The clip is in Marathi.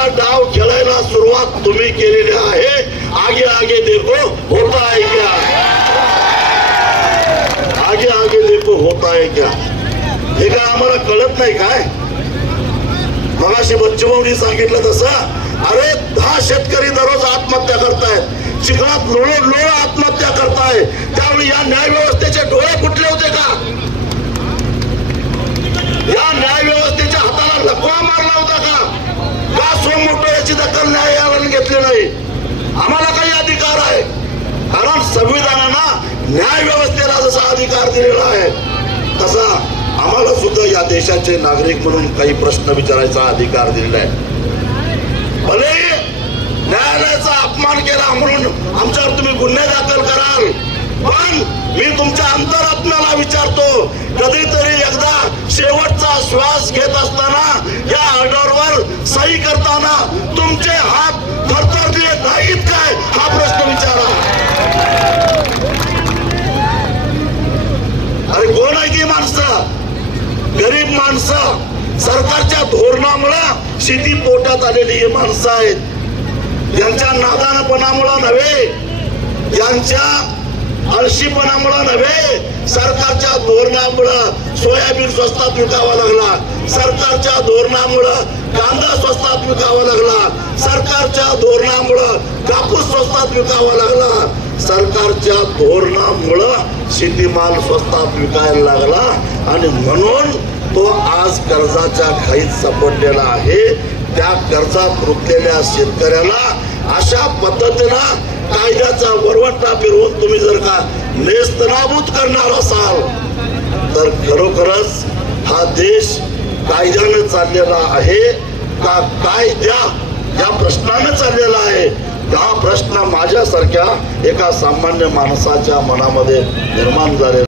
हा डाव खेळायला सुरुवात तुम्ही केलेली आहे. आगे आगे देखो होता आहे क्या? आगे आगे देखो होता आहे क्या? हे काय आम्हाला कळत नाही काय? मगाशी बच्चूभाऊनी सांगितलं तसं. अरे दहा शेतकरी दररोज आत्महत्या करतायत. चिखलात लोळ लोळ आत्महत्या करताय त्यावेळी या न्याय व्यवस्थेचे डोळे फुटले घेतले नाही. आम्हाला काही अधिकार आहे. कारण संविधानानं न्याय व्यवस्थेला जसा अधिकार दिलेला आहे तसा आम्हाला सुद्धा या देशाचे नागरिक म्हणून काही प्रश्न विचारायचा अधिकार दिलेला आहे. भले न्यायालयाचा अपमान केला म्हणून आमच्यावर तुम्ही गुन्हे दाखल कराल पण मी तुमच्या अंतरात्म्याला विचारतो कधीतरी एकदा शेवटचा श्वास घेत असताना या ऑर्डरवर सही करता तुमचे हात थरथरले नाहीत काय हा प्रश्न विचारा अरे कोण आहे ती माणसं गरीब माणसं सरकारच्या धोरणामुळं शेती पोटात आलेली ही माणसं आहेत. यांच्या नादानपणामुळं नव्हे यांच्या आळशीपणामुळं नव्हे सरकारच्या धोरणामुळं सोयाबीन स्वस्तात विकावा लागला. सरकारच्या धोरणामुळं कांदा स्वस्तात विकावा लागला. सरकारच्या धोरणामुळं कापूस स्वस्तात विकावा लागला. सरकारच्या धोरणामुळं शेतीमाल स्वस्तात विकायला लागला. आणि म्हणून तो आज कर्जाच्या घाईत सापडलेला आहे. त्या कर्जात रुतलेल्या शेतकऱ्याला अशा पद्धतीनं कायद्याचा वरवंटा फिरवून तुम्ही जर का नेस्तनाबूत करणार असाल तर खरोखरच हा देश कायद्यानं चाललेला आहे. का कायद्या या प्रश्नानं चाललेला आहे. हा प्रश्न माझ्यासारख्या एका सामान्य माणसाच्या मनामध्ये निर्माण झालेला